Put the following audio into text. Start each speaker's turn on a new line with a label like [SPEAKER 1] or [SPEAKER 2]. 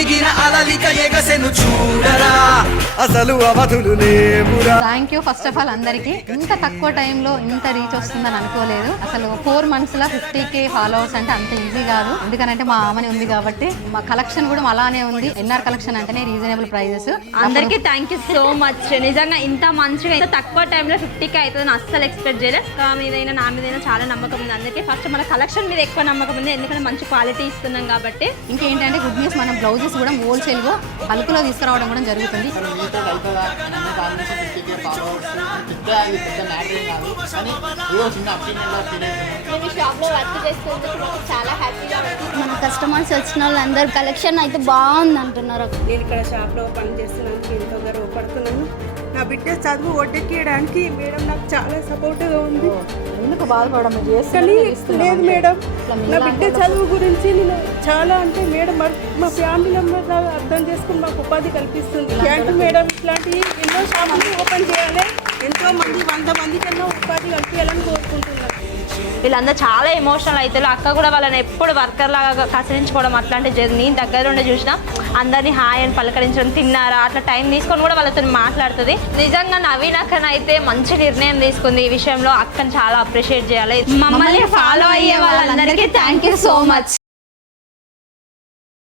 [SPEAKER 1] పొంగిన అలలిక ఎగసెను చూడరా అసలు అవధులు లేవురా.
[SPEAKER 2] Thank you first of all అందరికి. ఇంత తక్కువ టైంలో ఇంత రీచ్ వస్తుందని అనుకోలేదు. అసలు 4 months లో 50K ఫాలోవర్స్ అంటే అంత ఈజీ కాదు. ఎందుకంటే మా ఆమెని ఉంది కాబట్టి. మా కలెక్షన్ కూడా అలానే ఉంది. ఎన్ఆర్ కలెక్షన్ అంటేనే రీజనబుల్ ప్రైజెస్.
[SPEAKER 3] అందరికీ థ్యాంక్ యూ సో మచ్. నిజంగా ఇంత మంచిగా ఇంత తక్కువ టైంలో 50K అవుతుంది అస్సలు ఎక్స్పెక్ట్ చేయలేదు. మీదైనా నా మీదైనా చాలా నమ్మకం ఉంది అందరికీ. ఫస్ట్ మన కలెక్షన్ మీద ఎక్కువ నమ్మకం ఉంది, ఎందుకంటే మంచి క్వాలిటీ ఇస్తున్నాం కాబట్టి.
[SPEAKER 2] ఇంకేంటంటే గుడ్ న్యూస్, మనం బ్లౌజెస్ కూడా హోల్సేల్గా బల్క్లో తీసుకురావడం కూడా జరుగుతుంది.
[SPEAKER 4] మన కస్టమర్స్ వచ్చిన వాళ్ళందరూ కలెక్షన్ అయితే బాగుంది అంటున్నారు.
[SPEAKER 5] నేను ఇక్కడ షాప్లో పని చేస్తున్నాను, ఎంతో గర్వపడుతున్నాను. నా బిడ్డ చదువు ఒడ్డెక్కియడానికి మేడం నాకు చాలా సపోర్ట్గా ఉంది.
[SPEAKER 2] ఎందుకు బాధపడడం
[SPEAKER 5] కానీ లేదు మేడం, నా బిడ్డ చదువు గురించి నేను చాలా అంటే మేడం మా ఫ్యామిలీ మెంబర్ లాగా అర్థం చేసుకుని మాకు ఉపాధి కల్పిస్తుంది. Thank you madam. ఇట్లాంటివి ఎన్నో షాపులు ఓపెన్ చేయాలి, ఎంతో మంది 100 మందికి ఎన్నో ఉపాధి కల్పించాలని కోరుకుంటున్నాను.
[SPEAKER 3] వీళ్ళందరూ చాలా ఎమోషనల్ అవుతారు. అక్క కూడా వాళ్ళని ఎప్పుడు వర్కర్ లాగా కసిరించుకోవడం అట్లాంటివి జరిగింది. నేను దగ్గర ఉండి చూసిన అందరినీ హాయ్ అని పలకరించడం, తిన్నారా అట్లా టైం తీసుకొని కూడా వాళ్ళతో మాట్లాడుతుంది. నిజంగా నవీన్ అక్కనైతే మంచి నిర్ణయం తీసుకుంది. ఈ విషయంలో అక్కని చాలా అప్రిషియేట్ చేయాలి. మమ్మల్ని ఫాలో అయ్యే వాళ్ళందరికీ థ్యాంక్ యూ సో మచ్.